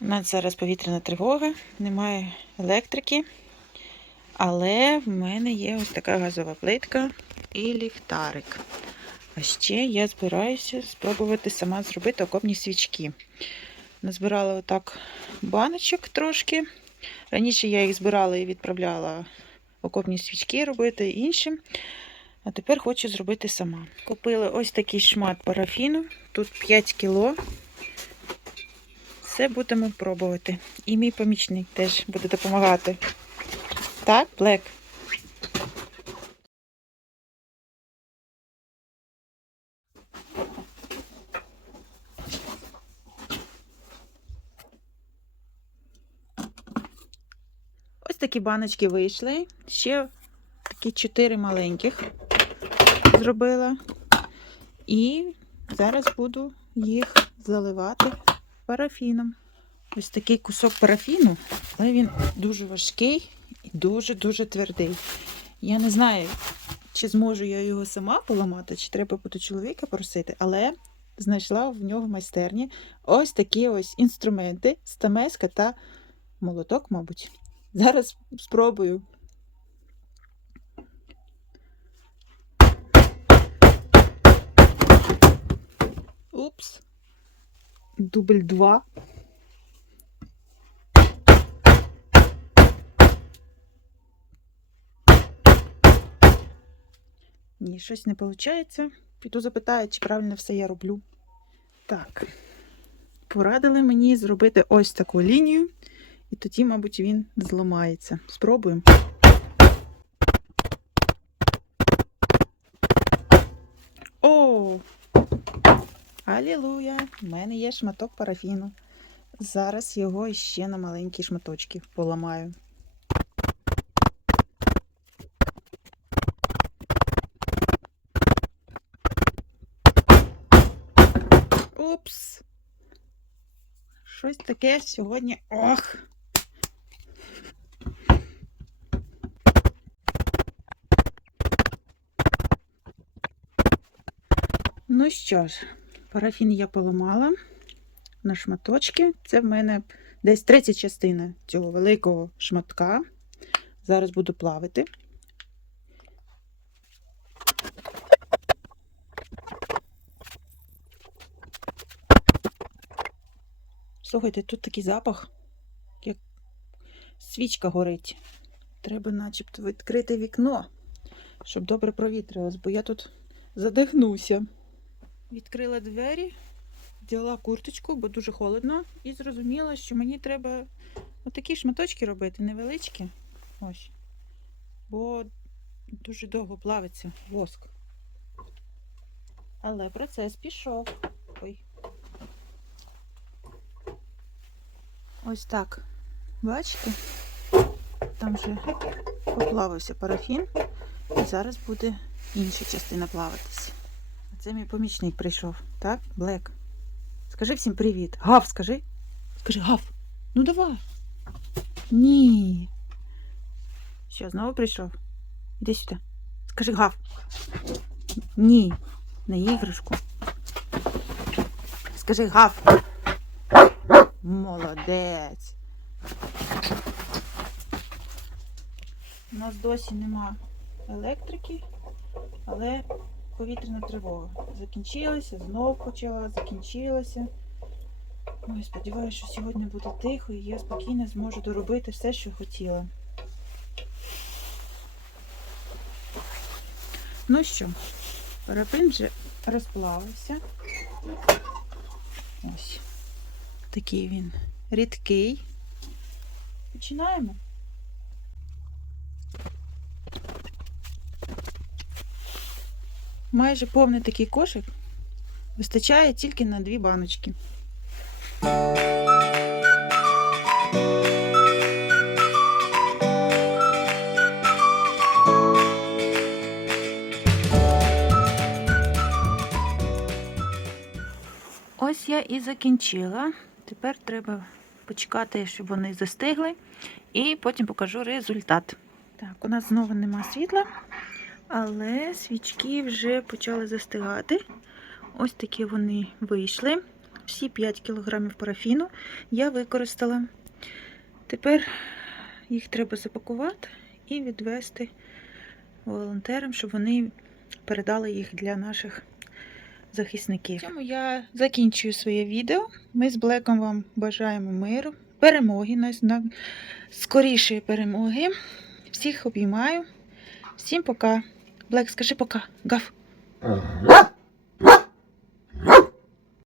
У нас зараз повітряна тривога, немає електрики, але в мене є ось така газова плитка і ліхтарик. А ще я збираюся спробувати сама зробити окопні свічки. Назбирала отак баночок трошки. Раніше я їх збирала і відправляла окопні свічки робити іншим. А тепер хочу зробити сама. Купила ось такий шмат парафіну. Тут 5 кіло. Все будемо пробувати. І мій помічник теж буде допомагати. Так, Блек? Ось такі баночки вийшли. Ще такі чотири маленьких зробила. І зараз буду їх заливати парафіном. Ось такий кусок парафіну, але він дуже важкий і дуже-дуже твердий. Я не знаю, чи зможу я його сама поламати, чи треба буде чоловіка просити, але знайшла в нього в майстерні ось такі ось інструменти, стамеска та молоток, мабуть. Зараз спробую. Упс. Дубль 2. Ні, щось не виходить. Піду запитаю, чи правильно все я роблю. Так. Порадили мені зробити ось таку лінію, і тоді, мабуть, він зламається. Спробуємо. О! Алілуя! У мене є шматок парафіну. Зараз його ще на маленькі шматочки поламаю. Упс! Щось таке сьогодні. Ох! Ну що ж, парафін я поламала на шматочки. Це в мене десь третя частина цього великого шматка. Зараз буду плавити. Слухайте, тут такий запах, як свічка горить. Треба начебто відкрити вікно, щоб добре провітрилось, бо я тут задихнуся. Відкрила двері, взяла курточку, бо дуже холодно, і зрозуміла, що мені треба отакі шматочки робити, невеличкі. Ось. Бо дуже довго плавиться воск. Але процес пішов. Ой. Ось так. Бачите? Там вже поплавився парафін, і зараз буде інша частина плаватися. Це мій помічник прийшов, так? Блек. Скажи всім привіт. Гав, скажи. Скажи гав. Ну давай. Ні. Що, знову прийшов? Іди сюди. Скажи гав. Ні. На іграшку. Скажи гав. Молодець. У нас досі нема електрики, але повітряна тривога. Закінчилася, знов почала, закінчилася. Ой, сподіваюся, що сьогодні буде тихо і я спокійно зможу доробити все, що хотіла. Ну що, парапин вже розплавився. Ось. Такий він рідкий. Починаємо. Майже повний такий кошик вистачає тільки на дві баночки. Ось я і закінчила. Тепер треба почекати, щоб вони застигли, і потім покажу результат. Так, у нас знову нема світла, але свічки вже почали застигати. Ось такі вони вийшли. всі 5 кг парафіну я використала. Тепер їх треба запакувати і відвести волонтерам, щоб вони передали їх для наших захисників. Цьому я закінчую своє відео. Ми з Блеком вам бажаємо миру, перемоги, скорішої перемоги. Всіх обіймаю. Всім пока. Блек, скажи пока. Гав.